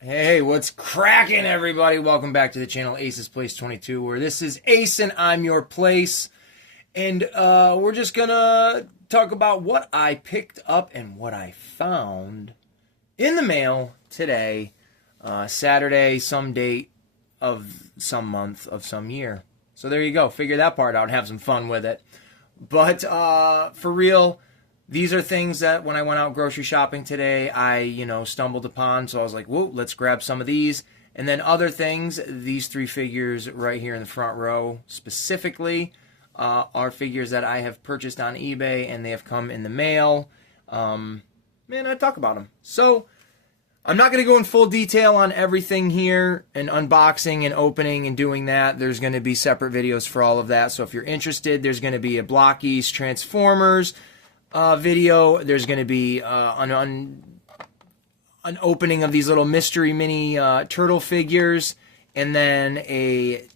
Hey, what's cracking, everybody? Welcome back to the channel Ace's Place 22, where this is Ace and I'm your place. And we're just gonna talk about what I picked up and what I found in the mail today, Saturday, some date of some month of some year. So there you go. Figure that part out and have some fun with it. But for real, these are things that when I went out grocery shopping today, I stumbled upon. So I was like, whoa, let's grab some of these. And then other things, these three figures right here in the front row specifically are figures that I have purchased on eBay and they have come in the mail. Man, I talk about them. So I'm not going to go in full detail on everything here and unboxing and opening and doing that. There's going to be separate videos for all of that. So if you're interested, there's going to be a Blockies Transformers video. There's going to be an opening of these little mystery mini turtle figures, and then a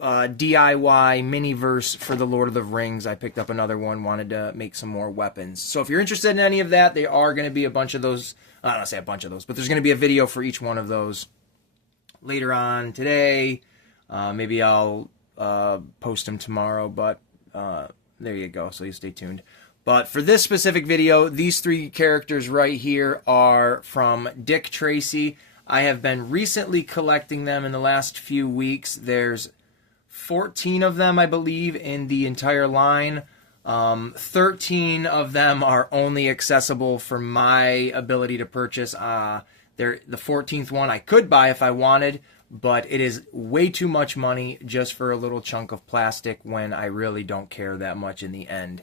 DIY mini-verse for the Lord of the Rings. I picked up another one, wanted to make some more weapons. So if you're interested in any of that, there are going to be a bunch of those. I don't want to say a bunch of those, but there's going to be a video for each one of those later on today. Maybe I'll post them tomorrow, but there you go. So you stay tuned. But for this specific video, these three characters right here are from Dick Tracy. I have been recently collecting them in the last few weeks. There's 14 of them, I believe, in the entire line. 13 of them are only accessible for my ability to purchase. The 14th one I could buy if I wanted, but it is way too much money just for a little chunk of plastic when I really don't care that much in the end.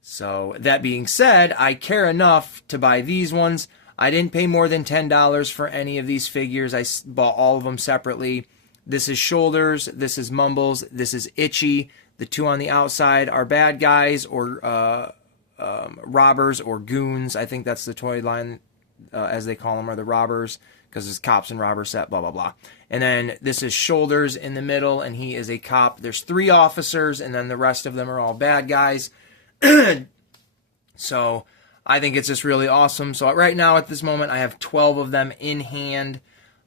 So that being said, I care enough to buy these ones. I didn't pay more than $10 for any of these figures. I bought all of them separately. This is Shoulders, this is Mumbles, this is Itchy. The two on the outside are bad guys or robbers or goons. I think that's the toy line, as they call them, are the robbers, because it's cops and robbers set, blah, blah, blah. And then this is Shoulders in the middle, and he is a cop. There's 3 officers, and then the rest of them are all bad guys. So I think it's just really awesome. So right now at this moment, I have 12 of them in hand.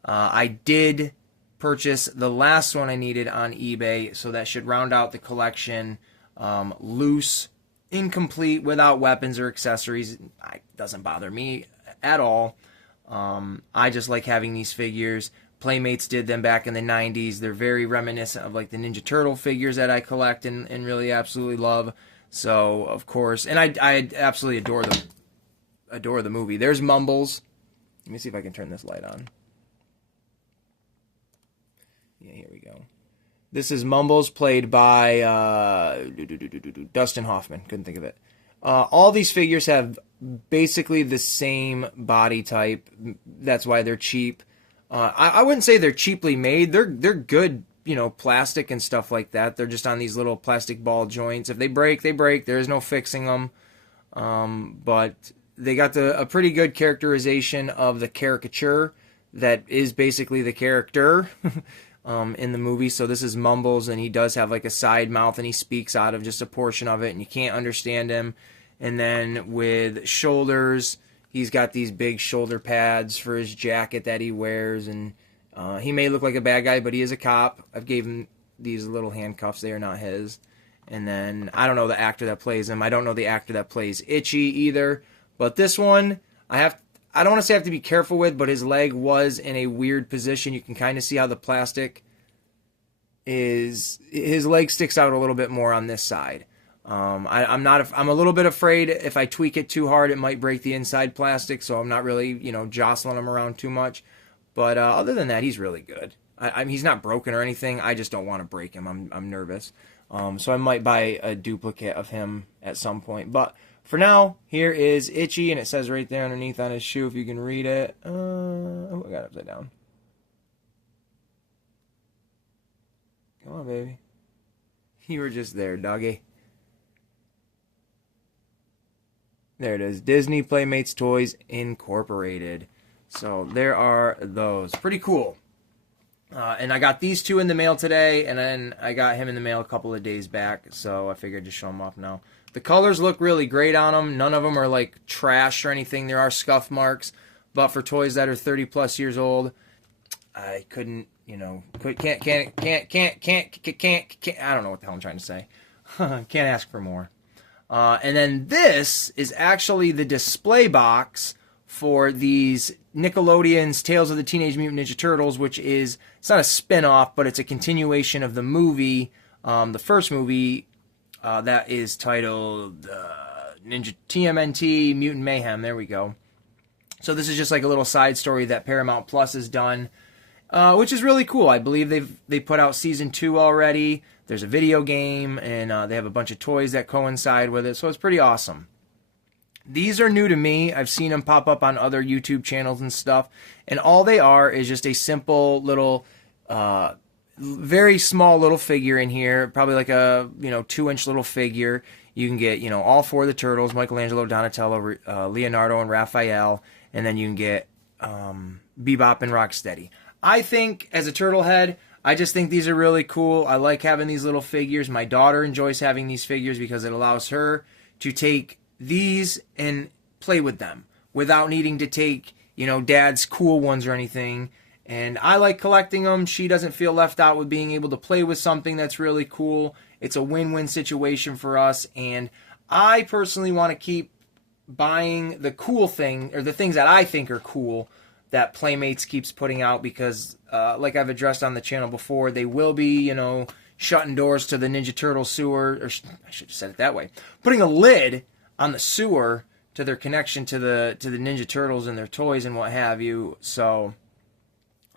I did purchase the last one I needed on eBay, so that should round out the collection. Loose, incomplete, without weapons or accessories. It doesn't bother me at all. I just like having these figures. Playmates did them back in the 90s. They're very reminiscent of like the Ninja Turtle figures that I collect and really absolutely love. So, of course, and I absolutely adore the movie. There's Mumbles. Let me see if I can turn this light on. Yeah, here we go. This is Mumbles, played by Dustin Hoffman. Couldn't think of it. All these figures have basically the same body type. That's why they're cheap. I wouldn't say they're cheaply made. They're good, plastic and stuff like that. They're just on these little plastic ball joints. If they break, they break. There is no fixing them. But they got a pretty good characterization of the caricature that is basically the character in the movie. So this is Mumbles, and he does have like a side mouth, and he speaks out of just a portion of it, and you can't understand him. And then with Shoulders, he's got these big shoulder pads for his jacket that he wears, and he may look like a bad guy, but he is a cop. I've gave him these little handcuffs. They are not his. And then I don't know the actor that plays him. I don't know the actor that plays Itchy either. But this one, I don't want to say I have to be careful with, but his leg was in a weird position. You can kind of see how the plastic is. His leg sticks out a little bit more on this side. I'm a little bit afraid if I tweak it too hard, it might break the inside plastic. So I'm not really, jostling him around too much. But other than that, he's really good. I mean, he's not broken or anything. I just don't want to break him. I'm nervous. So I might buy a duplicate of him at some point. But for now, here is Itchy, and it says right there underneath on his shoe, if you can read it. Oh, I got it upside down. Come on, baby. You were just there, doggy. There it is. Disney Playmates Toys Incorporated. So there are those. Pretty cool. And I got these two in the mail today, and then I got him in the mail a couple of days back, so I figured just show them off now. The colors look really great on them. None of them are like trash or anything. There are scuff marks, but for toys that are 30 plus years old, I couldn't, you know, can't, I don't know what the hell I'm trying to say. Can't ask for more. And then this is actually the display box for these Nickelodeon's Tales of the Teenage Mutant Ninja Turtles, which is, it's not a spin-off, but it's a continuation of the movie, the first movie, that is titled Ninja TMNT Mutant Mayhem. There we go. So this is just like a little side story that Paramount Plus has done, which is really cool. I believe they put out season 2 already. There's a video game, and they have a bunch of toys that coincide with it, so it's pretty awesome. These are new to me. I've seen them pop up on other YouTube channels and stuff, and all they are is just a simple little, very small little figure in here, probably like a 2-inch little figure. You can get all 4 of the turtles: Michelangelo, Donatello, Leonardo, and Raphael, and then you can get Bebop and Rocksteady. I think as a turtle head, I just think these are really cool. I like having these little figures. My daughter enjoys having these figures because it allows her to take these and play with them without needing to take, Dad's cool ones or anything. And I like collecting them. She doesn't feel left out with being able to play with something that's really cool. It's a win-win situation for us. And I personally want to keep buying the cool thing, or the things that I think are cool, that Playmates keeps putting out, because like I've addressed on the channel before, they will be, shutting doors to the Ninja Turtle sewer, or I should have said it that way, putting a lid on the sewer to their connection to the Ninja Turtles and their toys and what have you. So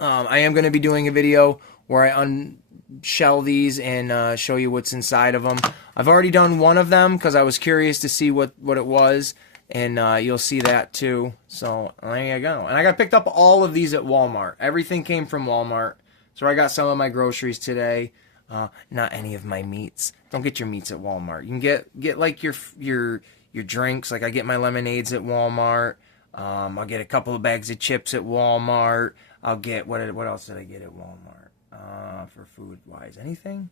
I am going to be doing a video where I unshell these and show you what's inside of them. I've already done one of them because I was curious to see what it was, and you'll see that too. So there you go. And I got picked up all of these at Walmart. Everything came from Walmart. So I got some of my groceries today. Not any of my meats. Don't get your meats at Walmart. You can get like your drinks. Like I get my lemonades at Walmart. I'll get a couple of bags of chips at Walmart. I'll get, what else did I get at Walmart? For food wise, anything?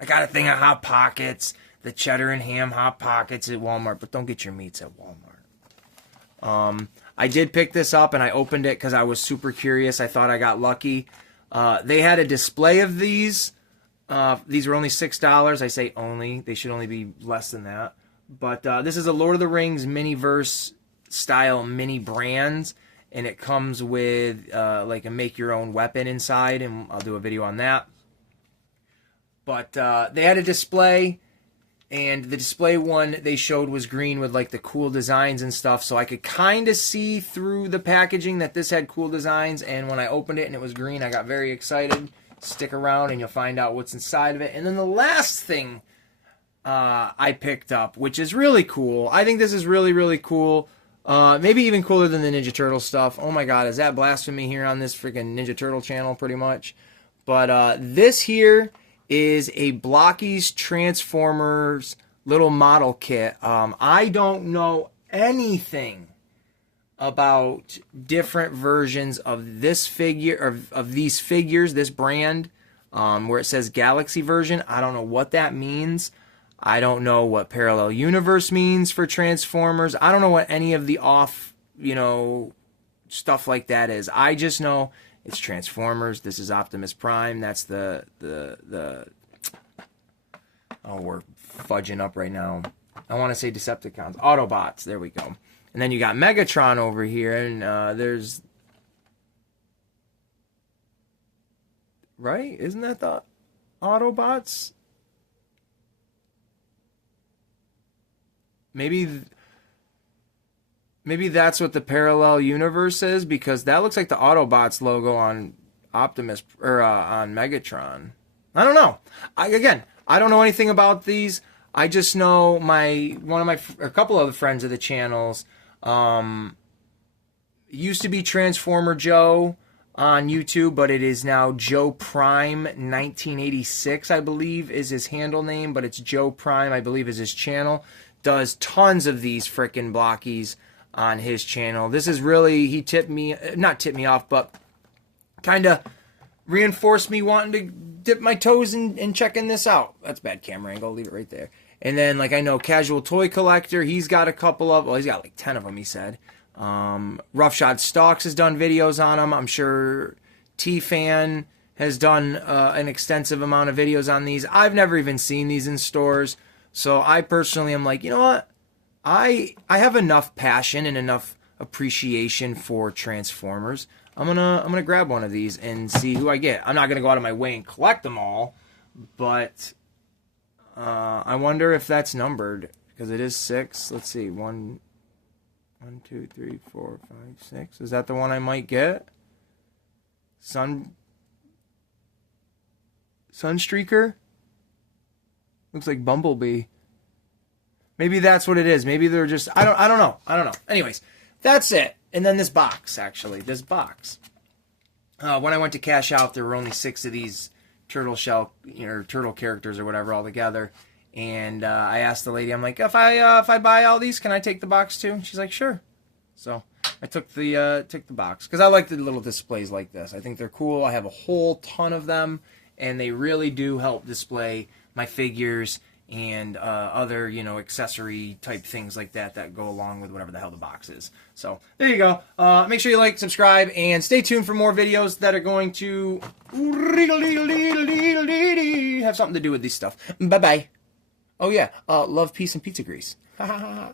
I got a thing of Hot Pockets, the cheddar and ham Hot Pockets at Walmart, but don't get your meats at Walmart. I did pick this up and I opened it because I was super curious. I thought I got lucky. They had a display of these. These were only $6. I say only. They should only be less than that. But this is a Lord of the Rings mini-verse style mini brand, and it comes with like a make-your-own weapon inside, and I'll do a video on that. But they had a display, and the display one they showed was green with like the cool designs and stuff, so I could kind of see through the packaging that this had cool designs, and when I opened it and it was green, I got very excited. Stick around and you'll find out what's inside of it. And then the last thing I picked up, which is really cool. I think this is really, really cool. Maybe even cooler than the Ninja Turtle stuff. Oh my god, is that blasphemy here on this freaking Ninja Turtle channel pretty much? But this here is a Blockies Transformers little model kit. I don't know anything about different versions of this figure, of these figures, this brand, where it says Galaxy version. I don't know what that means. I don't know what Parallel Universe means for Transformers. I don't know what any of the off, stuff like that is. I just know it's Transformers. This is Optimus Prime. That's the oh, we're fudging up right now. I want to say Decepticons. Autobots. There we go. And then you got Megatron over here, and there's... Right? Isn't that the Autobots? Maybe that's what the Parallel Universe is, because that looks like the Autobots logo on Optimus, or on Megatron. I don't know. I don't know anything about these. I just know a couple of the friends of the channels used to be Transformer Joe on YouTube, but it is now Joe Prime 1986, I believe, is his handle name, but it's Joe Prime, I believe, is his channel. Does tons of these frickin' blockies on his channel. This is really, he not tipped me off, but kind of reinforced me wanting to dip my toes in checking this out. That's bad camera angle, leave it right there. And then, like, I know Casual Toy Collector, he's got a couple of, well, he's got like 10 of them, he said. Roughshod Stalks has done videos on them. I'm sure T-Fan has done an extensive amount of videos on these. I've never even seen these in stores. So I personally am like, you know what? I have enough passion and enough appreciation for Transformers. I'm gonna grab one of these and see who I get. I'm not gonna go out of my way and collect them all, but I wonder if that's numbered because it is 6. Let's see, 1, 2, 3, 4, 5, 6. Is that the one I might get? Sunstreaker? Looks like Bumblebee. Maybe that's what it is. Maybe they're just I don't know. Anyways, that's it. And then this box, actually. This box. When I went to cash out, there were only 6 of these turtle shell or turtle characters or whatever all together. And I asked the lady, I'm like, if I buy all these, can I take the box too? And she's like, sure. So I took the box because I like the little displays like this. I think they're cool. I have a whole ton of them, and they really do help display my figures and other, accessory type things like that go along with whatever the hell the box is. So there you go. Make sure you like, subscribe, and stay tuned for more videos that are going to have something to do with this stuff. Bye-bye. Oh, yeah. Love, peace, and pizza grease. Ha ha ha.